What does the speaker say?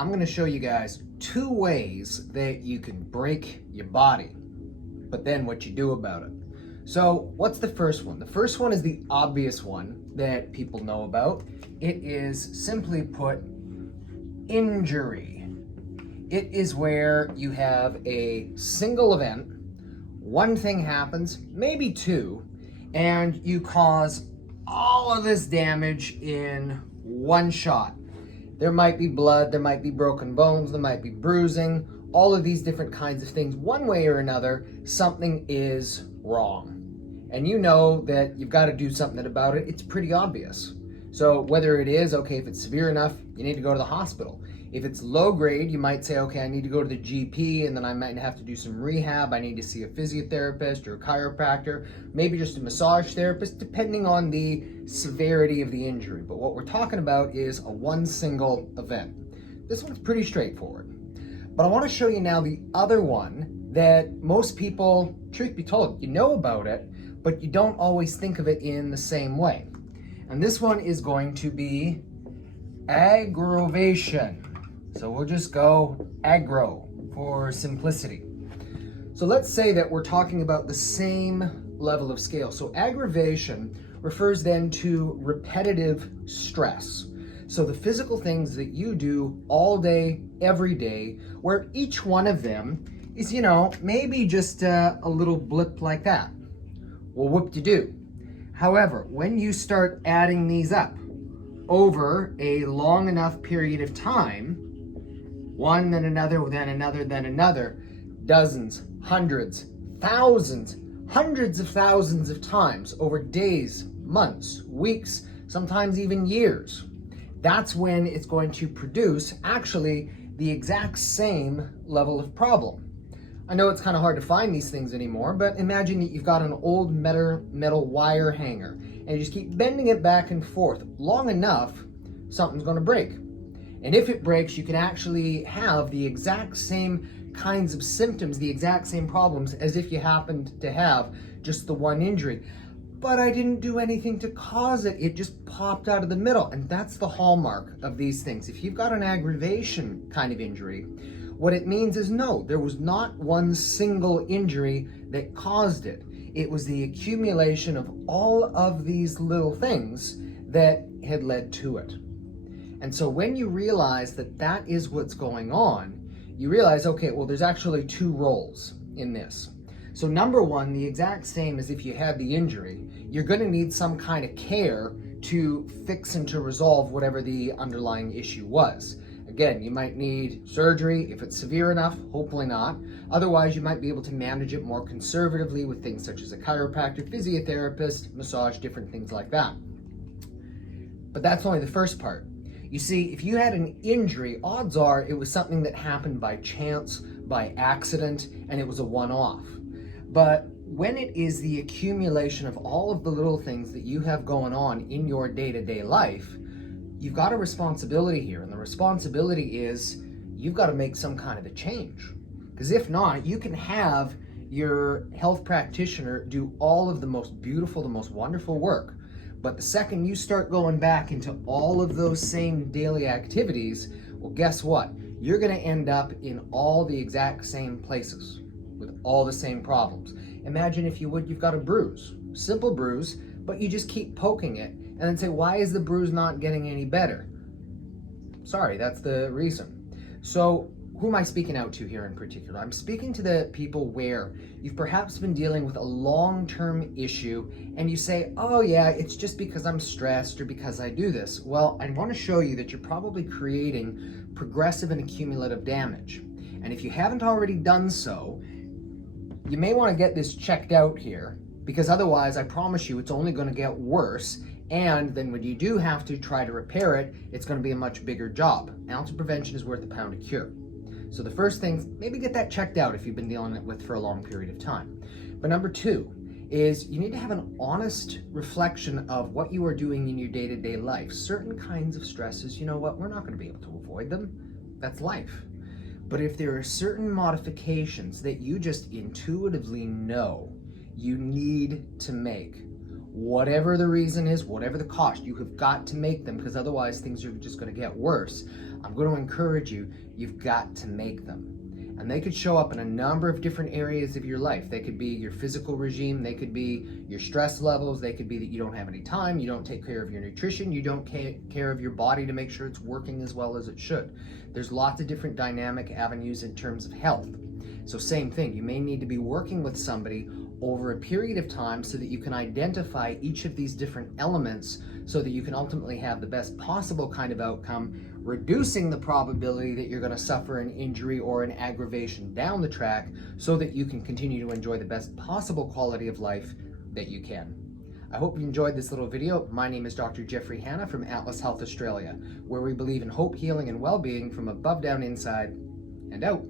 I'm going to show you guys 2 ways that you can break your body, but then what you do about it. So what's the first one? The first one is the obvious one that people know about. It is simply put injury. It is where you have a single event, one thing happens, maybe 2, and you cause all of this damage in one shot. There might be blood, there might be broken bones, there might be bruising, all of these different kinds of things. One way or another, something is wrong. And you know that you've got to do something about it. It's pretty obvious. So whether it is, okay, if it's severe enough, you need to go to the hospital. If it's low grade, you might say, okay, I need to go to the GP, and then I might have to do some rehab. I need to see a physiotherapist or a chiropractor, maybe just a massage therapist, depending on the severity of the injury. But what we're talking about is a one single event. This one's pretty straightforward. But I want to show you now the other one that most people, truth be told, you know about it, but you don't always think of it in the same way. And this one is going to be aggravation. So we'll just go aggro for simplicity. So let's say that we're talking about the same level of scale. So aggravation refers then to repetitive stress. So the physical things that you do all day, every day, where each one of them is, maybe just a little blip like that. Well, whoop-de-doo. However, when you start adding these up over a long enough period of time, one, then another, then another, then another, dozens, hundreds, thousands, hundreds of thousands of times over days, months, weeks, sometimes even years. That's when it's going to produce actually the exact same level of problem. I know it's kind of hard to find these things anymore, but imagine that you've got an old metal wire hanger and you just keep bending it back and forth long enough, something's going to break. And if it breaks, you can actually have the exact same kinds of symptoms, the exact same problems as if you happened to have just the one injury. But I didn't do anything to cause it. It just popped out of the middle. And that's the hallmark of these things. If you've got an aggravation kind of injury, what it means is no, there was not one single injury that caused it. It was the accumulation of all of these little things that had led to it. And so when you realize that that is what's going on, you realize, okay, well, there's actually 2 roles in this. So number one, the exact same as if you had the injury, you're going to need some kind of care to fix and to resolve whatever the underlying issue was. Again, you might need surgery if it's severe enough, hopefully not. Otherwise, you might be able to manage it more conservatively with things such as a chiropractor, physiotherapist, massage, different things like that. But that's only the first part. You see, if you had an injury, odds are it was something that happened by chance, by accident, and it was a one-off. But when it is the accumulation of all of the little things that you have going on in your day-to-day life, you've got a responsibility here. And the responsibility is you've got to make some kind of a change. Because if not, you can have your health practitioner do all of the most beautiful, the most wonderful work. But the second you start going back into all of those same daily activities, well, guess what? You're going to end up in all the exact same places with all the same problems. Imagine, if you would, you've got a bruise, simple bruise, but you just keep poking it and then say, why is the bruise not getting any better? Sorry, that's the reason. So who am I speaking out to here in particular? I'm speaking to the people where you've perhaps been dealing with a long-term issue and you say, oh yeah, it's just because I'm stressed or because I do this. Well, I want to show you that you're probably creating progressive and accumulative damage. And if you haven't already done so, you may want to get this checked out here, because otherwise, I promise you, it's only going to get worse. And then when you do have to try to repair it, it's going to be a much bigger job. An ounce of prevention is worth a pound of cure. So the first thing, maybe get that checked out if you've been dealing with it for a long period of time. But number 2 is you need to have an honest reflection of what you are doing in your day-to-day life. Certain kinds of stresses, you know what, we're not going to be able to avoid them. That's life. But if there are certain modifications that you just intuitively know you need to make, whatever the reason is, whatever the cost, you have got to make them, because otherwise things are just going to get worse. I'm going to encourage you, you've got to make them. And they could show up in a number of different areas of your life. They could be your physical regime, they could be your stress levels, they could be that you don't have any time, you don't take care of your nutrition, you don't take care of your body to make sure it's working as well as it should. There's lots of different dynamic avenues in terms of health. So same thing, you may need to be working with somebody over a period of time so that you can identify each of these different elements so that you can ultimately have the best possible kind of outcome, reducing the probability that you're going to suffer an injury or an aggravation down the track so that you can continue to enjoy the best possible quality of life that you can. I hope you enjoyed this little video. My name is Dr. Jeffrey Hanna from Atlas Health Australia, where we believe in hope, healing, and well-being from above down, inside, and out.